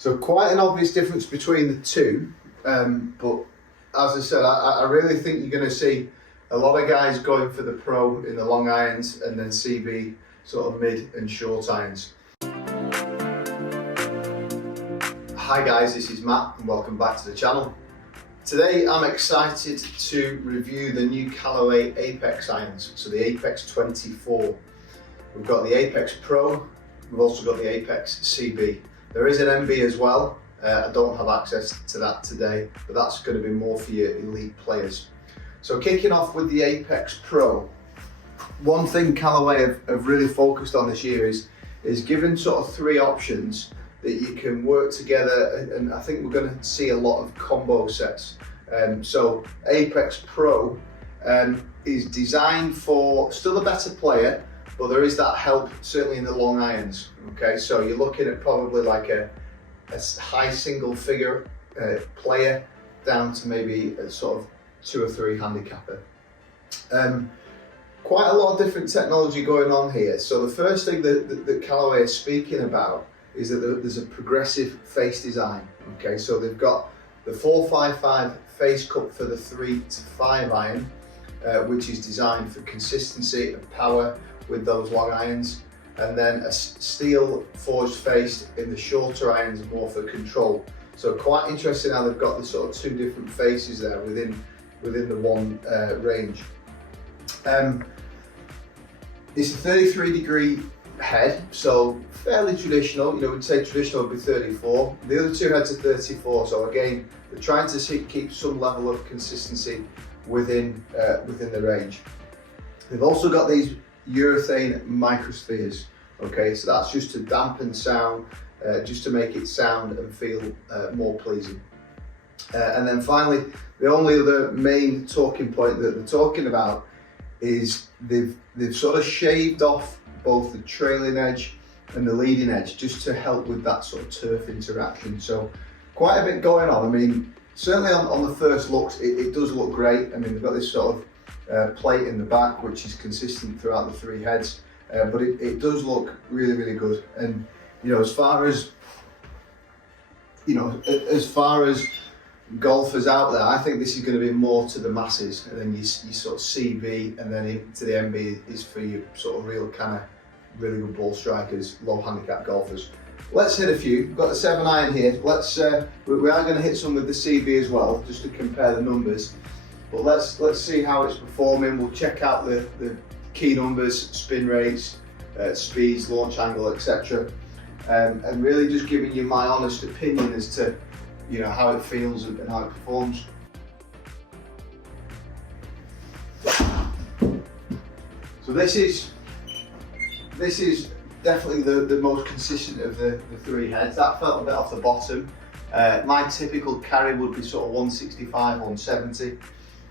So quite an obvious difference between the two, but as I said, I really think you're going to see a lot of guys going for the Pro in the long irons and then CB sort of mid and short irons. Hi guys, this is Matt and welcome back to the channel. Today I'm excited to review the new Callaway Apex irons, so the Apex 24. We've got the Apex Pro, we've also got the Apex CB. There is an MB as well. I don't have access to that today, but that's going to be more for your elite players. So kicking off with the Apex Pro, one thing Callaway have really focused on this year is giving sort of three options that you can work together, and I think we're going to see a lot of combo sets. So Apex Pro is designed for still a better player, but there is that help certainly in the long irons. Okay, so you're looking at probably like a high single figure player down to maybe a sort of 2 or 3 handicapper. Quite a lot of different technology going on here. So the first thing that Callaway is speaking about is that there's a progressive face design. Okay, so they've got the 455 face cup for the 3 to 5 iron, which is designed for consistency and power with those long irons, and then a steel forged face in the shorter irons, more for control. So quite interesting how they've got the sort of 2 different faces there within the one range. It's a 33-degree head, so fairly traditional. You know, we'd say traditional would be 34. The other 2 heads are 34. So again, they're trying to keep some level of consistency within the range. They've also got these urethane microspheres. Okay, so that's just to dampen sound, just to make it sound and feel more pleasing. And then finally, the only other main talking point that they're talking about is they've sort of shaved off both the trailing edge and the leading edge just to help with that sort of turf interaction. So quite a bit going on. I mean, certainly on the first looks, it does look great. I mean, they've got this sort of plate in the back which is consistent throughout the 3 heads, but it does look really, really good. And you know, as far as golfers out there, I think this is going to be more to the masses, and then you sort of CB and then into the MB is for your sort of real kind of really good ball strikers, low handicap golfers. Let's hit a few. We've got the 7 iron here. Let's we are going to hit some with the CB as well, just to compare the numbers. But let's see how it's performing. We'll check out the key numbers, spin rates, speeds, launch angle, etc. And really just giving you my honest opinion as to, you know, how it feels and how it performs. So this is definitely the most consistent of the 3 heads. That felt a bit off the bottom. My typical carry would be sort of 165, 170.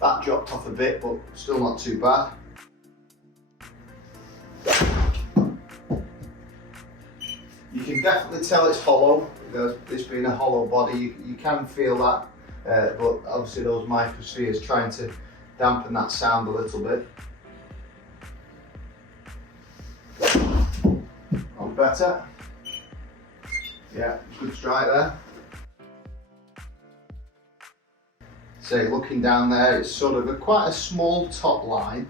That dropped off a bit, but still not too bad. You can definitely tell it's hollow. This being a hollow body, you can feel that, but obviously those microspheres trying to dampen that sound a little bit. Oh, better. Yeah, good strike there. So looking down there, it's sort of quite a small top line.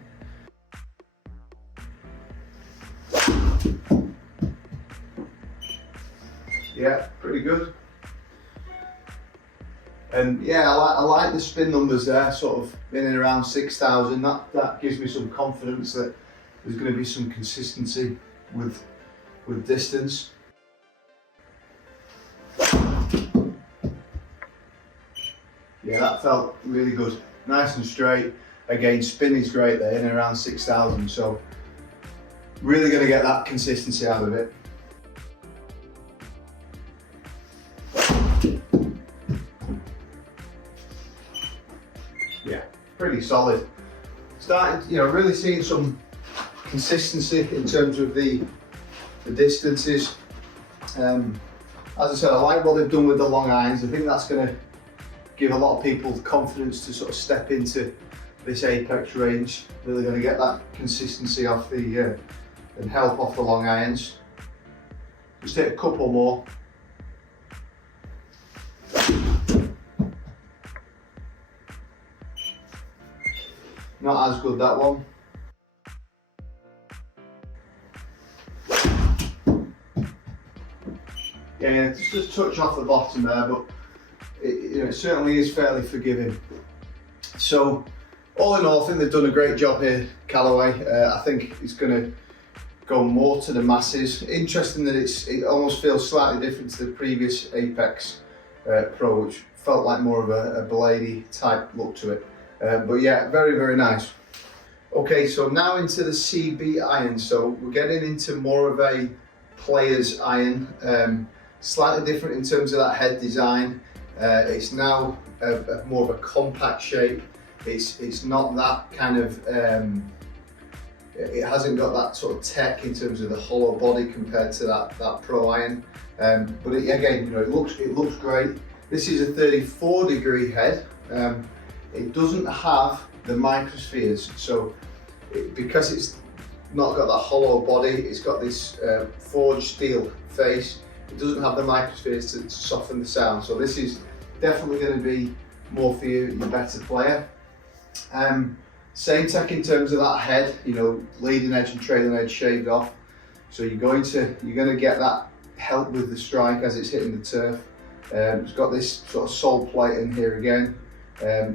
Yeah, pretty good. And yeah, I like the spin numbers there, sort of in and around 6,000. That gives me some confidence that there's going to be some consistency with distance. Yeah, that felt really good. Nice and straight. Again, spin is great there, in and around 6,000. So really going to get that consistency out of it. Yeah, pretty solid. Starting, you know, really seeing some consistency in terms of the distances. As I said, I like what they've done with the long irons. I think that's going to give a lot of people the confidence to sort of step into this Apex range. Really going to get that consistency off the and help off the long irons. Just hit a couple more. Not as good, that one. Yeah, just touch off the bottom there, but it certainly is fairly forgiving. So, all in all, I think they've done a great job here, Callaway. I think it's going to go more to the masses. Interesting that it almost feels slightly different to the previous Apex Pro, which felt like more of a bladey type look to it. But yeah, very, very nice. Okay, so now into the CB iron. So we're getting into more of a player's iron. Slightly different in terms of that head design. It's now more of a compact shape. It's not that kind of, it hasn't got that sort of tech in terms of the hollow body compared to that Pro iron. But again, it looks great. This is a 34-degree head. It doesn't have the microspheres, so because it's not got that hollow body, it's got this forged steel face. It doesn't have the microspheres to soften the sound, so this is definitely going to be more for you, your better player. Same tech in terms of that head, leading edge and trailing edge shaved off, so you're going to get that help with the strike as it's hitting the turf. It's got this sort of sole plate in here again.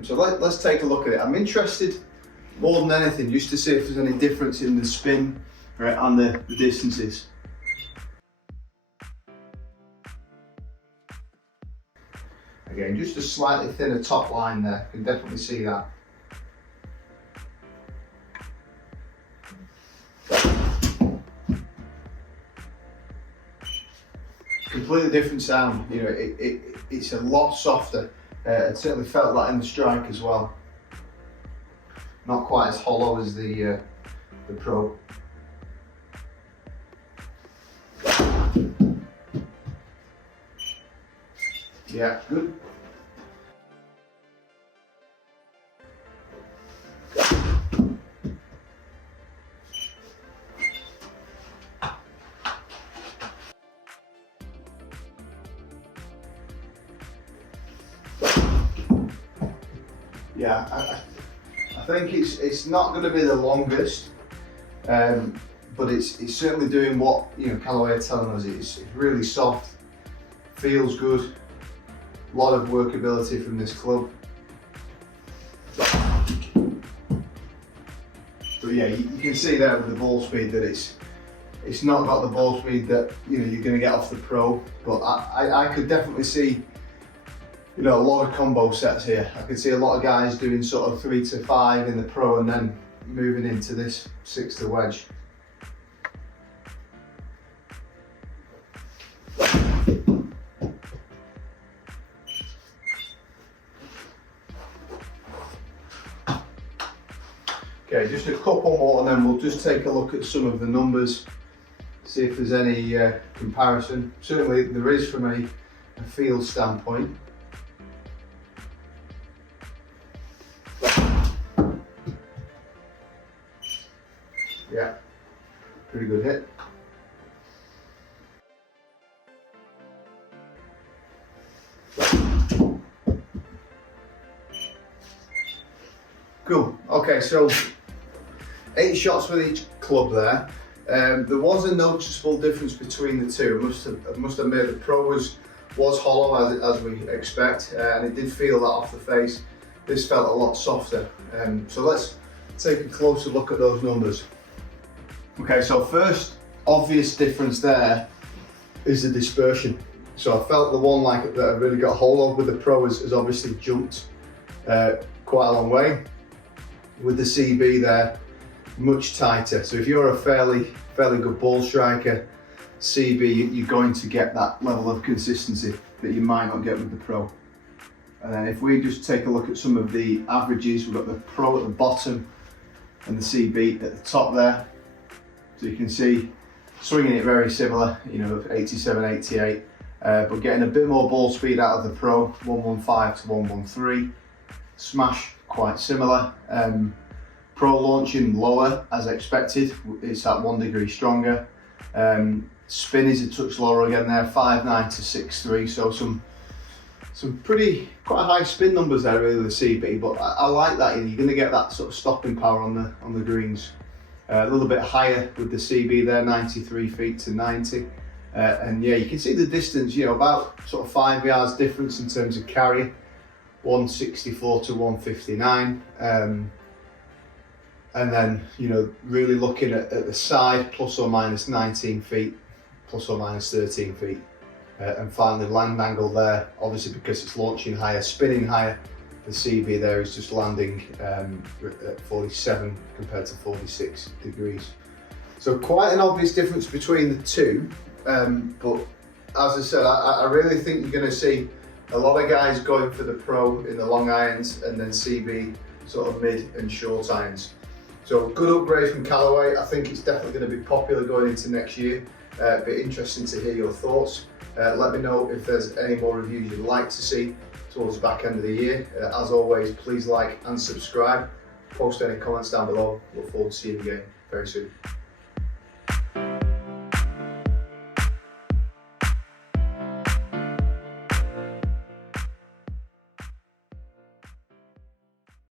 So let's take a look at it. I'm interested more than anything just to see if there's any difference in the spin, right, and the distances. Again, just a slightly thinner top line there, you can definitely see that. Completely different sound, it's a lot softer. It certainly felt that in the strike as well. Not quite as hollow as the Pro. Yeah, good. Yeah, I think it's not going to be the longest, but it's certainly doing what Callaway are telling us. It's really soft, feels good, a lot of workability from this club. But yeah, you can see there with the ball speed that it's not got the ball speed that you're going to get off the Pro. But I could definitely see a lot of combo sets here. I could see a lot of guys doing sort of 3 to 5 in the Pro and then moving into this 6 to wedge. Okay, just a couple more and then we'll just take a look at some of the numbers, see if there's any comparison. Certainly there is from a feel standpoint. Yeah, pretty good hit. Cool. Okay, so 8 shots with each club there. There was a noticeable difference between the two. I must admit the Pro was hollow as we expect, and it did feel that off the face. This felt a lot softer. So let's take a closer look at those numbers. Okay, so first obvious difference there is the dispersion. So I felt the one that really got hold of with the Pro has obviously jumped quite a long way. With the CB there, much tighter. So if you're a fairly good ball striker, CB, you're going to get that level of consistency that you might not get with the Pro. And then if we just take a look at some of the averages, we've got the Pro at the bottom and the CB at the top there. So you can see swinging it very similar, 87, 88, but getting a bit more ball speed out of the Pro, 115 to 113. Smash quite similar. Pro launching lower as expected, it's at 1 degree stronger. Spin is a touch lower again there, 5.9 to 6.3, so Some quite high spin numbers there really, the CB, but I like that. You're going to get that sort of stopping power on the greens. A little bit higher with the CB there, 93 feet to 90. And yeah, you can see the distance, about sort of 5 yards difference in terms of carry, 164 to 159. And then, really looking at the side, plus or minus 19 feet, plus or minus 13 feet. And finally, land angle there, obviously because it's launching higher, spinning higher, the CB there is just landing at 47 compared to 46 degrees. So quite an obvious difference between the two, but as I said, I really think you're going to see a lot of guys going for the Pro in the long irons and then CB sort of mid and short irons. So good upgrade from Callaway. I think it's definitely going to be popular going into next year. Be interesting to hear your thoughts. Let me know if there's any more reviews you'd like to see towards the back end of the year. As always, please like and subscribe. Post any comments down below. Look forward to seeing you again very soon.